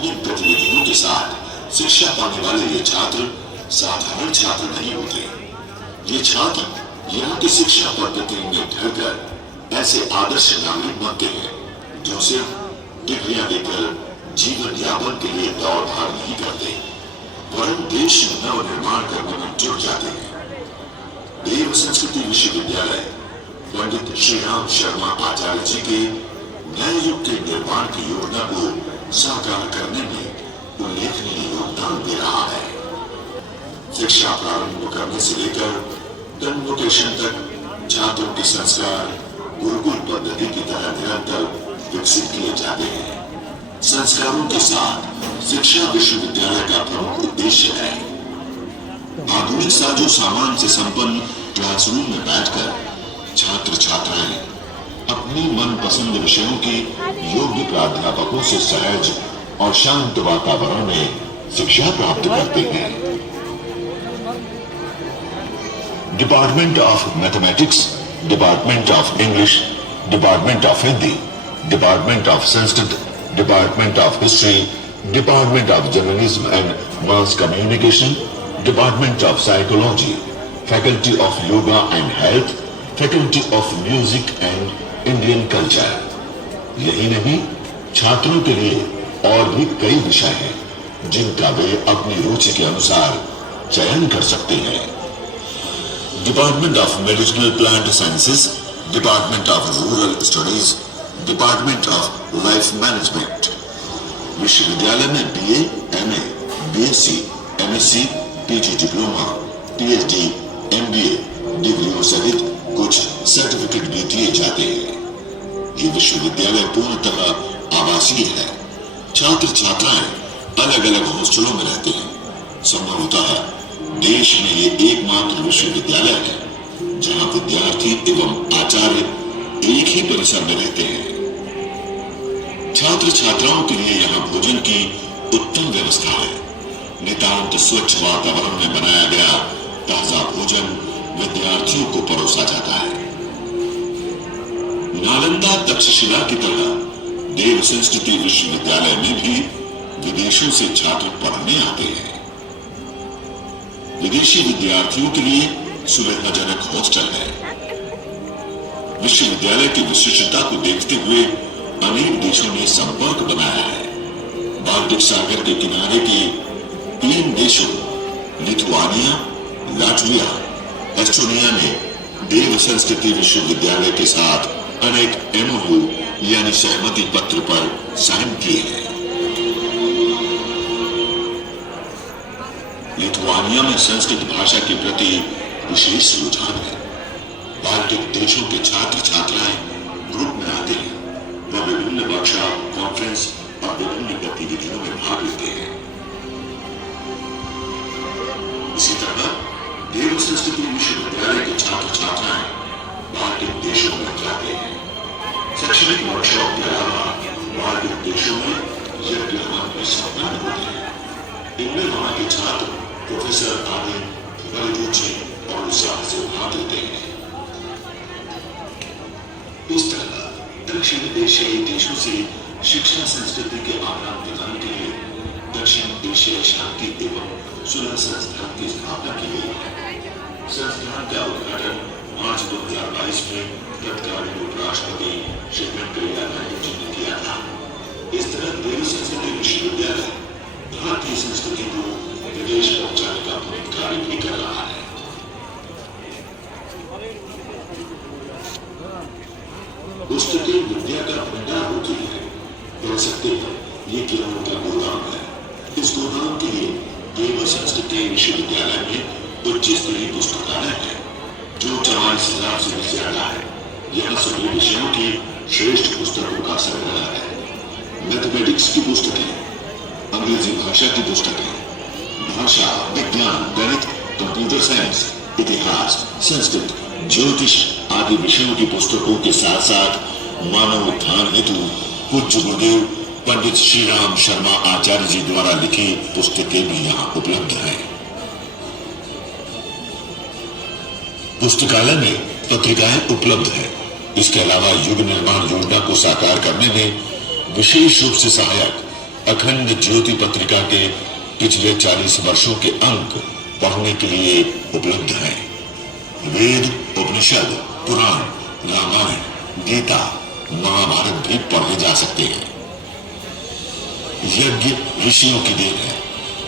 अध्यात्मिक गतिविधियों के साथ शिक्षा पाने वाले ये छात्र साधारण छात्र नहीं होते। ये छात्र यहाँ की शिक्षा पद्धति में ढलकर ऐसे आदर्श नागरिक बनते हैं जो सिर्फ डिग्रियां लेकर जीवन यापन के लिए दौड़ भाग नहीं करते, वरन देश नव निर्माण करने में जुट जाते हैं। देव संस्कृति विश्वविद्यालय पंडित श्री राम शर्मा आचार्य जी के नए युग के निर्माण की योजना को साकार करने में उल्लेखनीय योगदान दे रहा है। शिक्षा प्रारंभ करने से लेकर कन्वोकेशन तक छात्रों के संस्कार गुरुकुल पद्धति की तरह निरंतर विकसित किए जाते हैं। संस्कारों के साथ शिक्षा विश्वविद्यालय का प्रमुख उद्देश्य है आधुनिक साजो सामान से संपन्न क्लासरूम में बैठकर छात्र छात्राएं अपनी मनपसंद विषयों के योग्य प्राध्यापकों से सहज और शांत वातावरण में शिक्षा प्राप्त करते हैं। Department of mathematics, department of English, department of Hindi, department of Sanskrit, department of history, department of journalism and mass communication, department of psychology, faculty of yoga and health, faculty of music and Indian culture. यही नहीं, छात्रों के लिए और भी कई विषय हैं जिनका वे अपनी रुचि के अनुसार चयन कर सकते हैं। Department of medicinal plant sciences, department of rural studies, department of life management. विश्वविद्यालय में BA, MA, BSc, MSc, PG diploma, PhD, MBA डिग्रियों सहित कुछ सर्टिफिकेट भी दिए जाते हैं। ये विश्वविद्यालय पूर्णतः आवासीय है। छात्र छात्राएं अलग अलग हॉस्टलों में रहते हैं। संभवतः देश में ये एकमात्र विश्वविद्यालय है जहां विद्यार्थी एवं आचार्य एक ही परिसर में रहते हैं। छात्र छात्राओं के लिए यहाँ भोजन की उत्तम व्यवस्था है। नितांत स्वच्छ वातावरण में बनाया गया ताजा भोजन विद्यार्थियों को परोसा जाता है। नालंदा तक्षशिला की तरह देव संस्कृति विश्वविद्यालय में भी विदेशों से छात्र पढ़ने आते हैं। विदेशी विद्यार्थियों के लिए सुविधाजनक हॉस्टल है। विश्वविद्यालय की विशिष्टता को देखते हुए अनेक देशों ने संपर्क बनाया है। बाल्टिक सागर के किनारे के 3 देशों लिथुआनिया, लाटविया, एस्टोनिया ने देव संस्कृति विश्वविद्यालय के साथ अनेक एमओयू यानी सहमति पत्र पर साइन किए हैं। लिथुआनिया में संस्कृत भाषा के प्रति विशेष रुझान है। बाल्टिक देशों के छात्र छात्राएं ग्रुप में आते हैं। वह विभिन्न वर्कशॉप, कॉन्फ्रेंस और विभिन्न गतिविधियों में भाग लेते हैं। इसी तरह देव संस्कृति विश्वविद्यालय के छात्र छात्राएं बाल्टिक देशों में जाते हैं। शैक्षणिक वर्कशॉप के अलावा बाल्टिक देशों में यज्ञ हवन भी संपन्न होते हैं। इनमें वहां के छात्र प्रोफेसर आदि बड़ी रुचि और उत्साह से भाग लेते हैं। इस तरह दक्षिण एशियाई देशों से शिक्षा संस्कृति के आदान प्रदान के लिए दक्षिण एशियाई शांति एवं सुलह संस्थान की स्थापना की गई है। संस्थान का उद्घाटन मार्च 2022 में तत्कालीन उपराष्ट्रपति श्री वेंकैया नायडू जी ने किया था। इस तरह देव संस्कृति विश्वविद्यालय भारतीय संस्कृति को विदेश पहुंचाने का प्रमुख कार्य भी कर रहा है। पुस्तकें विद्या का भंडार होती है। कह सकते हैं ये ज्ञान का गोदाम है। इस गोदाम के लिए देव संस्कृति विश्वविद्यालय में उच्च स्तरीय पुस्तकालय है जो 44,000 से भी ज्यादा है। यहाँ सभी विषयों की श्रेष्ठ पुस्तकों का संग्रह है। मैथमेटिक्स की पुस्तकें, अंग्रेजी भाषा की पुस्तकें, भाषा, विज्ञान, गणित, कंप्यूटर साइंस, इतिहास, संस्कृत, ज्योतिष आदि विषयों की पुस्तकों के साथ साथ मानव उत्थान हेतु पूज्य गुरुदेव पंडित श्री राम शर्मा आचार्य जी द्वारा लिखी पुस्तकें भी यहाँ उपलब्ध हैं। पुस्तकालय में पत्रिकाएं उपलब्ध हैं। इसके अलावा युग निर्माण योजना को साकार करने में विशेष रूप से सहायक अखंड ज्योति पत्रिका के पिछले 40 वर्षों के अंक पढ़ने के लिए उपलब्ध हैं। वेद, उपनिषद, पुराण, रामायण, गीता, महाभारत भी पढ़े जा सकते हैं। यज्ञ ऋषियों की देन है।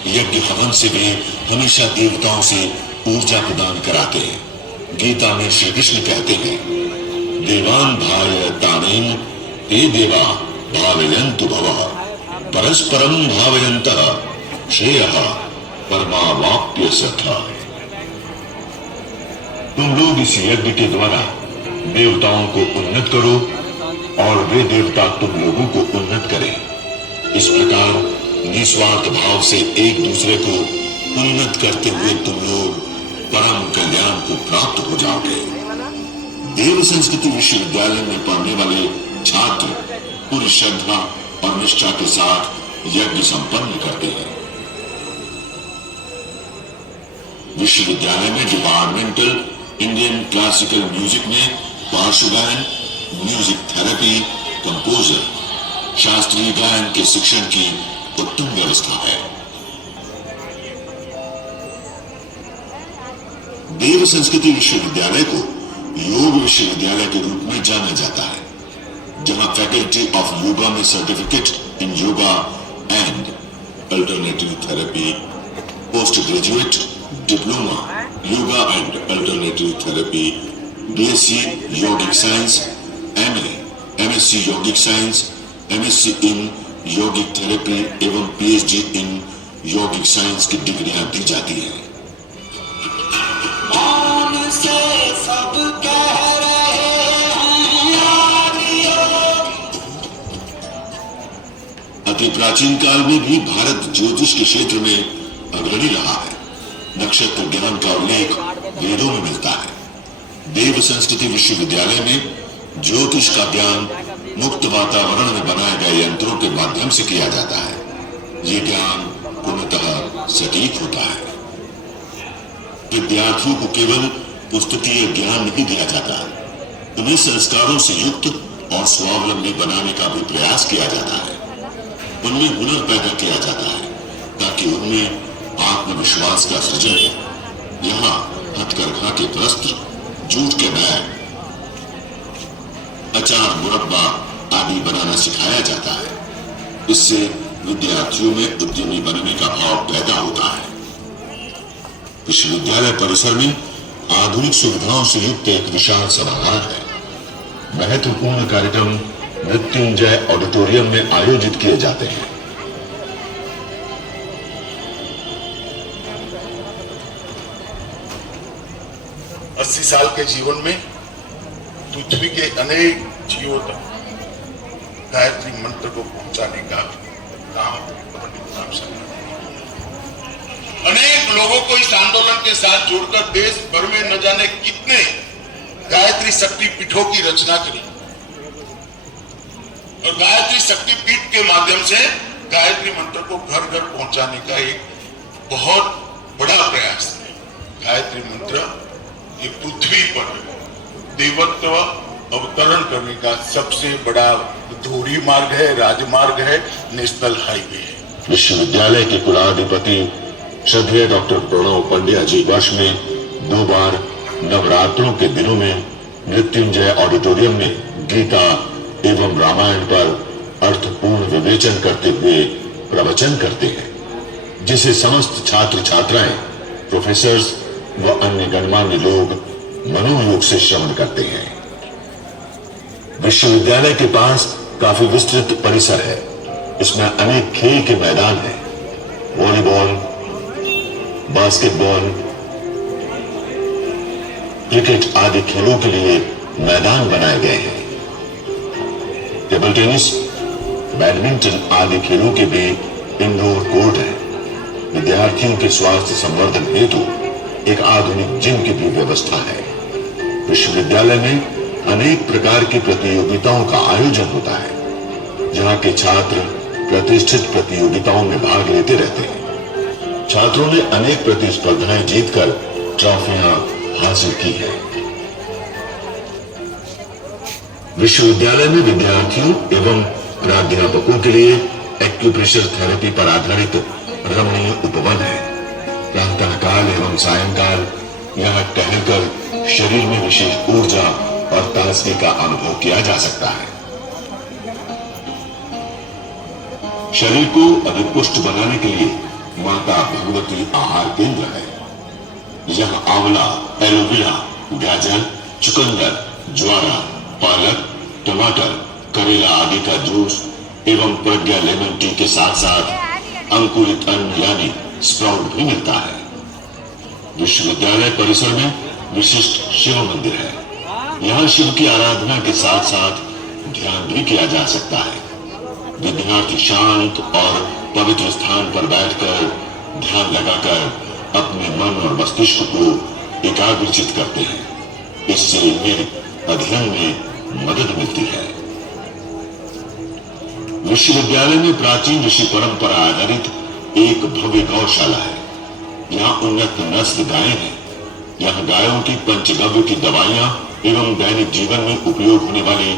यज्ञ हवन से वे हमेशा देवताओं से ऊर्जा प्रदान कराते हैं। गीता में श्री कृष्ण कहते हैं, देवान भावयतानेन ते देवा भावयन्तु भवः परस्परम भावयन्तः श्रेयः परमावाप्य सथा। तुम लोग इस यज्ञ के द्वारा देवताओं को उन्नत करो और वे देवता तुम लोगों को उन्नत करें। इस प्रकार निस्वार्थ भाव से एक दूसरे को उन्नत करते हुए तुम लोग परम कल्याण को प्राप्त हो जाओगे। देव संस्कृति विश्वविद्यालय में पढ़ने वाले छात्र पूरी श्रद्धा और निष्ठा के साथ यज्ञ संपन्न करते हैं। विश्वविद्यालय में डिपार्टमेंटल इंडियन क्लासिकल म्यूजिक में पार्श्व गायन, म्यूजिक थेरेपी, कंपोजर, शास्त्रीय गायन के शिक्षण की उत्तम व्यवस्था है। देव संस्कृति विश्वविद्यालय को योग विश्वविद्यालय के रूप में जाना जाता है, जहां फैकल्टी ऑफ योगा में certificate in yoga and alternative therapy, post graduate diploma yoga and alternative therapy, BSc यौगिक साइंस, एमए, एमएससी यौगिक साइंस, एमएससी इन यौगिक थेरेपी एवं पीएचडी इन यौगिक साइंस की डिग्रियां दी जाती हैं। सब कह रहे अति प्राचीन काल में भी भारत ज्योतिष के क्षेत्र में अग्रणी रहा है। नक्षत्र ज्ञान का उल्लेख वेदों में मिलता है। देव संस्कृति विश्वविद्यालय में ज्योतिष का ज्ञान मुक्त वातावरण में बनाए गए यंत्रों के माध्यम से किया जाता है। ये ज्ञान पूर्णतः सटीक होता है। विद्यार्थियों को केवल पुस्तकीय ज्ञान नहीं दिया जाता, उन्हें संस्कारों से युक्त और स्वावलंबी बनाने का भी प्रयास किया जाता है। उनमें हुनर पैदा किया जाता है ताकि उनमें आत्मविश्वास का सृजन हो। यहाँ हथकरघा के वस्त्र, जूट के बैग, अचार, मुरब्बा आदि बनाना सिखाया जाता है। इससे विद्यार्थियों में उद्यमी बनने का भाव पैदा होता है। विश्वविद्यालय परिसर में आधुनिक सुविधाओं से युक्त एक विशाल सभागार है। महत्वपूर्ण कार्यक्रम मृत्युंजय ऑडिटोरियम में आयोजित किए जाते हैं। अस्सी साल के जीवन में पृथ्वी के अनेक जीवों तक गायत्री मंत्र को पहुंचाने का काम अनेक लोगों को इस आंदोलन के साथ जोड़कर देश भर में न जाने कितने गायत्री शक्ति पीठों की रचना करी और गायत्री शक्ति पीठ के माध्यम से गायत्री मंत्र को घर घर पहुंचाने का एक बहुत बड़ा प्रयास है। गायत्री मंत्र ये पृथ्वी पर देवत्व अवतरण करने का सबसे बड़ा धोरी मार्ग है, राजमार्ग है, नेशनल हाईवे है। विश्वविद्यालय के कुलाधिपति श्रद्धेय डॉक्टर प्रणव पंड्या जी वर्ष में 2 बार नवरात्रों के दिनों में मृत्युंजय ऑडिटोरियम में गीता एवं रामायण पर अर्थपूर्ण विवेचन करते हुए प्रवचन करते हैं, जिसे समस्त छात्र छात्राएं, प्रोफेसर्स व अन्य गणमान्य लोग मनोयोग से श्रवण करते हैं। विश्वविद्यालय के पास काफी विस्तृत परिसर है। इसमें अनेक खेल के मैदान हैं। वॉलीबॉल, बास्केटबॉल, क्रिकेट आदि खेलों के लिए मैदान बनाए गए हैं। टेबल टेनिस, बैडमिंटन आदि खेलों के भी इंडोर कोर्ट है। विद्यार्थियों के स्वास्थ्य संवर्धन हेतु एक आधुनिक जिम की भी व्यवस्था है। विश्वविद्यालय में अनेक प्रकार की प्रतियोगिताओं का आयोजन होता है, जहां के छात्र प्रतिष्ठित प्रतियोगिताओं में भाग लेते रहते हैं। छात्रों ने अनेक प्रतिस्पर्धाएं जीतकर ट्रॉफियां हासिल की हैं। विश्वविद्यालय में विद्यार्थियों एवं प्राध्यापकों के लिए एक्यूप्रेशर थेरेपी पर आधारित रमणीय उपवन है। प्रातः काल एवं सायंकाल यहाँ टहलकर शरीर में विशेष ऊर्जा और ताजगी का अनुभव किया जा सकता है। शरीर को अधिक पुष्ट बनाने के लिए माता भगवती आहार केंद्र है। यहाँ आंवला, एलोवेरा, गाजर, चुकंदर, ज्वारा, पालक, टमाटर, करेला आदि का जूस एवं प्रज्ञा लेमन टी के साथ साथ अंकुरित अन्न यानी स्प्राउट भी मिलता है। विश्वविद्यालय परिसर में विशिष्ट शिव मंदिर है। यहाँ शिव की आराधना के साथ साथ ध्यान भी किया जा सकता है। विद्यार्थी शांत और पवित्र स्थान पर बैठकर ध्यान लगाकर अपने मन और मस्तिष्क को एकाग्रचित करते हैं। इससे इन्हें अध्ययन में मदद मिलती है। विश्वविद्यालय में प्राचीन ऋषि परंपरा आधारित एक भव्य गौशाला है। यहाँ उन्नत नस्ल गायें हैं। यहाँ गायों की पंचगव्य की दवाइयां एवं दैनिक जीवन में उपयोग होने वाली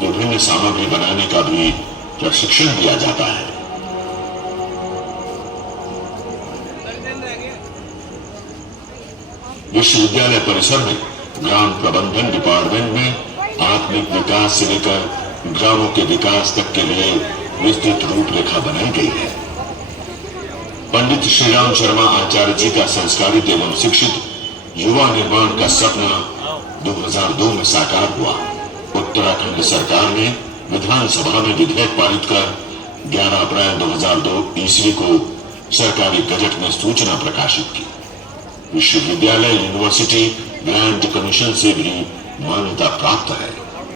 विभिन्न सामग्री बनाने का भी प्रशिक्षण दिया जाता है। विश्वविद्यालय परिसर में ग्राम प्रबंधन डिपार्टमेंट में आत्मिक विकास से लेकर ग्रामों के विकास तक के लिए विस्तृत रूपरेखा बनाई गई है। पंडित श्री राम शर्मा आचार्य जी का संस्कारित एवं शिक्षित युवा निर्माण का सपना 2002 में साकार हुआ। उत्तराखंड सरकार ने विधानसभा में विधेयक पारित कर 11 अप्रैल 2002 ईस्वी को सरकारी गजट में सूचना प्रकाशित की। विश्वविद्यालय यूनिवर्सिटी ग्रांट कमीशन से भी मान्यता प्राप्त है।